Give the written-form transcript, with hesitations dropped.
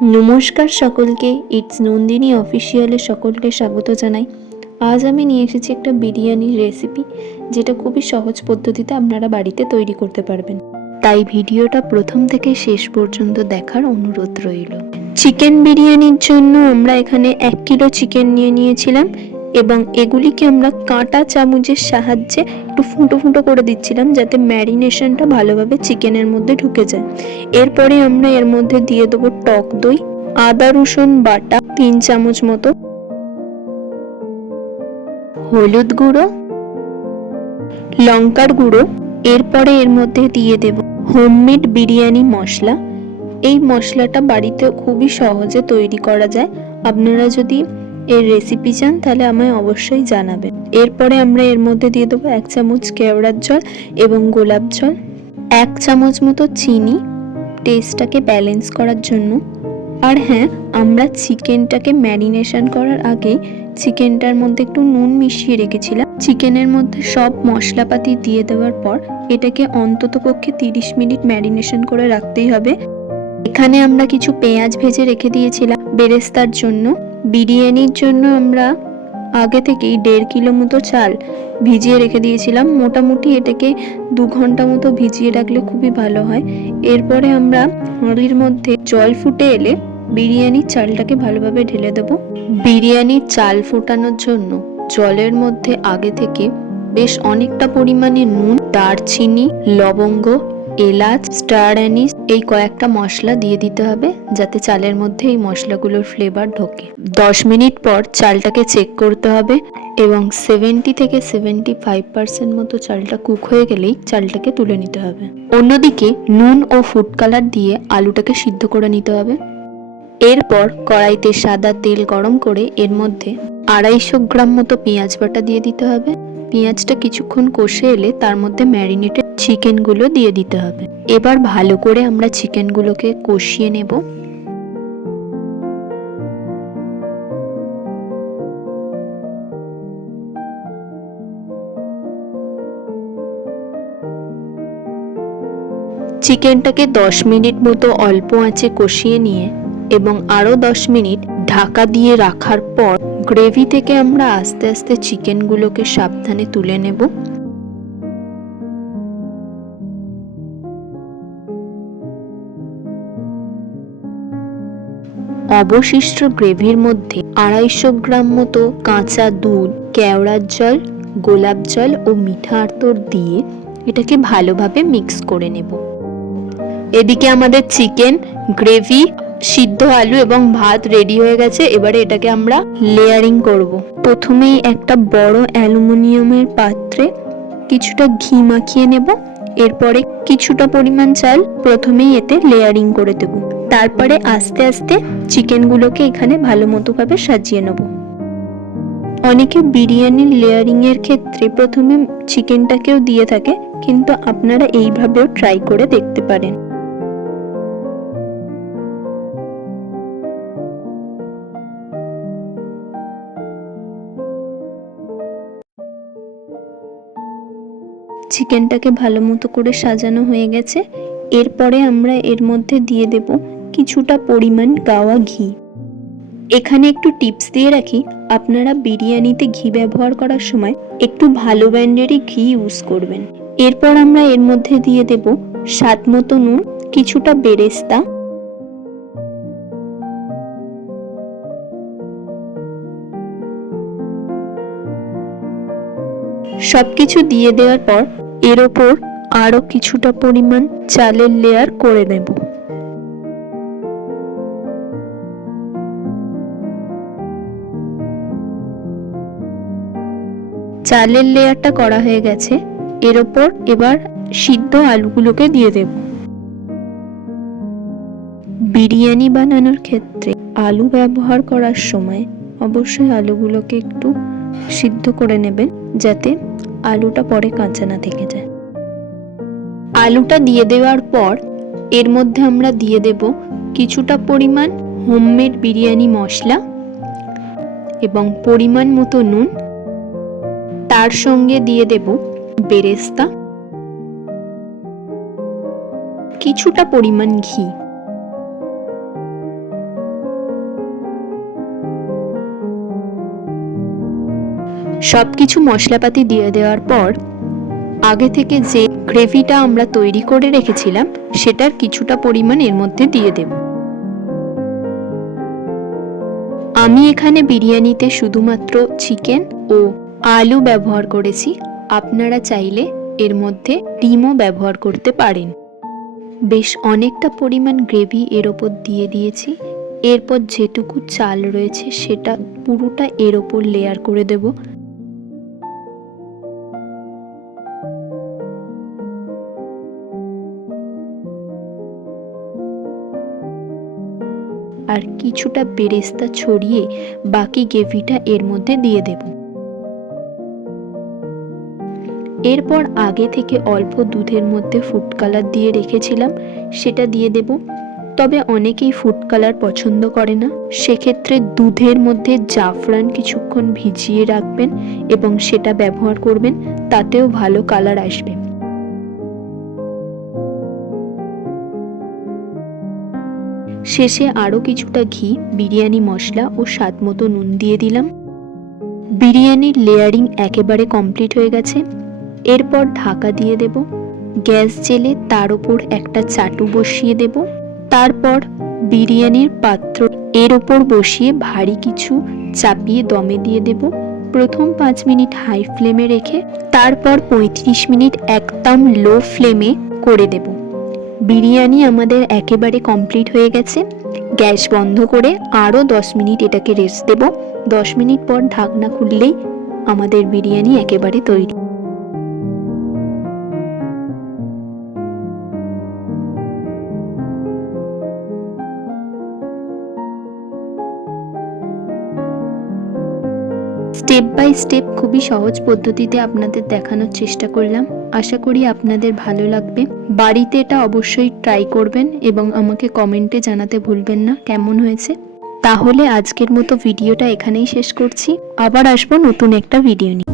নমস্কার সকলকে, ইটস নন্দিনী অফিসিয়ালে সকলকে স্বাগত জানাই। আজ আমি নিয়ে এসেছি একটা বিরিয়ানির রেসিপি, যেটা খুবই সহজ পদ্ধতিতে আপনারা বাড়িতে তৈরি করতে পারবেন। তাই ভিডিওটা প্রথম থেকে শেষ পর্যন্ত দেখার অনুরোধ রইল। চিকেন বিরিয়ানির জন্য আমরা এখানে 1 কিলো চিকেন নিয়েছিলাম এবং এগুলিকে আমরা কাঁটা চামচের সাহায্যে একটু ফুটো ফুটো করে দিচ্ছিলাম, যাতে ম্যারিনেশনটা ভালোভাবে চিকেনের মধ্যে ঢুকে যায়। এরপরে আমরা এর মধ্যে দিয়ে দেবো টক দই, আদা রসুন বাটা 3 চামচ মতো, হলুদ গুঁড়ো, লঙ্কার গুঁড়ো। এরপরে এর মধ্যে দিয়ে দেব হোমমেড বিরিয়ানি মশলা। এই মশলাটা বাড়িতে খুবই সহজে তৈরি করা যায়। আপনারা যদি এর রেসিপি চান তাহলে আমায় অবশ্যই জানাবেন। এরপরে আমরা এর মধ্যে দিয়ে দেবো 1 চামচ কেওড়ার জল এবং গোলাপ জল, 1 চামচ মতো চিনি টেস্টটাকে ব্যালেন্স করার জন্য। আর হ্যাঁ, আমরা চিকেনটাকে ম্যারিনেশন করার আগে চিকেনটার মধ্যে একটু নুন মিশিয়ে রেখেছিলাম। চিকেনের মধ্যে সব মশলাপাতি দিয়ে দেওয়ার পর এটাকে অন্ততপক্ষে 30 মিনিট ম্যারিনেশন করে রাখতেই হবে। এখানে আমরা কিছু পেঁয়াজ ভেজে রেখে দিয়েছিলাম বেরেস্তার জন্য। বিরিয়ানির জন্য আমরা আগে থেকেই 1.5 কিলো মতো চাল ভিজিয়ে রেখে দিয়েছিলাম। মোটামুটি এটাকে 2 ঘন্টা মতো ভিজিয়ে রাখলে খুবই ভালো হয়। এরপরে আমরা হাঁড়ির মধ্যে জল ফুটে এলে বিরিয়ানির চালটাকে ভালোভাবে ঢেলে দেবো। বিরিয়ানির চাল ফোটানোর জন্য জলের মধ্যে আগে থেকে বেশ অনেকটা পরিমাণে নুন, দারচিনি, লবঙ্গ, এলাচ, স্টার অ্যানিস এই কয়েকটা মশলা দিয়ে দিতে হবে, যাতে চালের মধ্যে এই মশলাগুলোর ফ্লেভার ঢোকে। 10 মিনিট পর চালটাকে চেক করতে হবে এবং 70 থেকে 75% মতো চালটা কুক হয়ে গেলেই চালটাকে তুলে নিতে হবে। অন্যদিকে নুন ও ফুড কালার দিয়ে আলুটাকে সিদ্ধ করে নিতে হবে। এরপর কড়াইতে সাদা তেল গরম করে এর মধ্যে 250 গ্রাম মতো পেঁয়াজ বাটা দিয়ে দিতে হবে। পেঁয়াজটা কিছুক্ষণ কষে এলে তার মধ্যে ম্যারিনেটেড চিকেনগুলো দিয়ে দিতে হবে। এবার ভালো করে আমরা চিকেনগুলোকে কষিয়ে নেব। চিকেনটাকে 10 মিনিট মতো অল্প আঁচে কষিয়ে নিয়ে এবং আরও 10 মিনিট ঢাকা দিয়ে রাখার পর গ্রেভি থেকে আমরা আস্তে আস্তে চিকেনগুলোকে সাবধানে তুলে নেব। অবশিষ্ট গ্রেভির মধ্যে 250 গ্রাম মতো কাঁচা দুধ, কেওড়ার জল, গোলাপ জল ও মিঠা আতর দিয়ে এটাকে ভালোভাবে মিক্স করে নেব। এদিকে আমাদের চিকেন, গ্রেভি, সিদ্ধ আলু এবং ভাত রেডি হয়ে গেছে। এবারে এটাকে আমরা লেয়ারিং করব। প্রথমেই একটা বড় অ্যালুমিনিয়ামের পাত্রে কিছুটা ঘি মাখিয়ে নেব। এরপরে কিছুটা পরিমাণ চাল প্রথমেই এতে লেয়ারিং করে দেব। তারপরে আস্তে আস্তে চিকেনগুলোকে এখানে ভালো মতো ভাবে সাজিয়ে নেব। অনেকে বিরিয়ানির লেয়ারিং এর ক্ষেত্রে প্রথমে চিকেনটাকেও দিয়ে থাকে, কিন্তু আপনারা এইভাবেও ট্রাই করে দেখতে পারেন। চিকেনটাকে ভালো মতো করে সাজানো হয়ে গেছে। এরপরে আমরা এর মধ্যে দিয়ে দেব কিছুটা পরিমাণ গাওয়া ঘি। এখানে একটু টিপস দিয়ে রাখি, আপনারা বিরিয়ানিতে ঘি ব্যবহার করার সময় একটু ভালো ব্র্যান্ডেরই ঘি ইউজ করবেন। এরপর আমরা এর মধ্যে দিয়ে দেব স্বাদ মতো নুন, কিছুটা বেরেস্তা, সবকিছু দিয়ে দেওয়ার পর এর ওপর আরো কিছুটা পরিমাণ চালের লেয়ার করে নেব। চালের লেয়ারটা করা হয়ে গেছে। এর ওপর এবার সিদ্ধ আলুগুলোকে দিয়ে দেব। বিরিয়ানি বানানোর ক্ষেত্রে আলু ব্যবহার করার সময় অবশ্যই আলুগুলোকে একটু সিদ্ধ করে নেবেন, যাতে আলুটা পরে কাঁচা না থেকে যায়। আলুটা দিয়ে দেওয়ার পর এর মধ্যে আমরা দিয়ে দেব কিছুটা পরিমাণ হোমমেড বিরিয়ানি মশলা এবং পরিমাণ মতো নুন। তার সঙ্গে দিয়ে দেব বেরেস্তা, কিছুটা পরিমাণ ঘি। সব কিছু মশলাপাতি দিয়ে দেওয়ার পর আগে থেকে যে গ্রেভিটা আমরা তৈরি করে রেখেছিলাম সেটার কিছুটা পরিমাণ এর মধ্যে দিয়ে দেব। আমি এখানে বিরিয়ানিতে শুধুমাত্র চিকেন ও আলু ব্যবহার করেছি, আপনারা চাইলে এর মধ্যে ডিমও ব্যবহার করতে পারেন। বেশ অনেকটা পরিমাণ গ্রেভি এর ওপর দিয়ে দিয়েছি। এরপর যেটুকু চাল রয়েছে সেটা পুরোটা এর ওপর লেয়ার করে দেব। আর কিছুটা বেরেস্তা ছড়িয়ে বাকি গ্রেভিটা এর মধ্যে দিয়ে দেব। এরপর আগে থেকে অল্প দুধের মধ্যে ফুড কালার দিয়ে রেখেছিলাম সেটা দিয়ে দেব। তবে অনেকেই ফুড কালার পছন্দ করে না, সেক্ষেত্রে দুধের মধ্যে জাফরান কিছুক্ষণ ভিজিয়ে রাখবেন এবং সেটা ব্যবহার করবেন, তাতেও ভালো কালার আসবে। শেষে আরও কিছুটা ঘি, বিরিয়ানি মশলা ও স্বাদ মতো নুন দিয়ে দিলাম। বিরিয়ানির লেয়ারিং একেবারে কমপ্লিট হয়ে গেছে। এরপর ঢাকা দিয়ে দেব। গ্যাস জেলে তার উপর একটা চাটু বসিয়ে দেব। তারপর বিরিয়ানির পাত্র এর ওপর বসিয়ে ভারী কিছু চাপিয়ে দমে দিয়ে দেব। প্রথম 5 মিনিট হাই ফ্লেমে রেখে তারপর 35 মিনিট একদম লো ফ্লেমে করে দেব। বিরিয়ানি আমাদের একেবারে কমপ্লিট হয়ে গেছে। গ্যাস বন্ধ করে আরও 10 মিনিট এটাকে রেস্ট দেব। 10 মিনিট পর ঢাকনা খুললেই আমাদের বিরিয়ানি একেবারে তৈরি। স্টেপ বাই স্টেপ খুবই সহজ পদ্ধতিতে আপনাদের দেখানোর চেষ্টা করলাম। আশা করি আপনাদের ভালো লাগবে। বাড়িতে এটা অবশ্যই ট্রাই করবেন এবং আমাকে কমেন্টে জানাতে ভুলবেন না কেমন হয়েছে। তাহলে আজকের মতো ভিডিওটা এখানেই শেষ করছি। আবার আসবো নতুন একটা ভিডিও নিয়ে।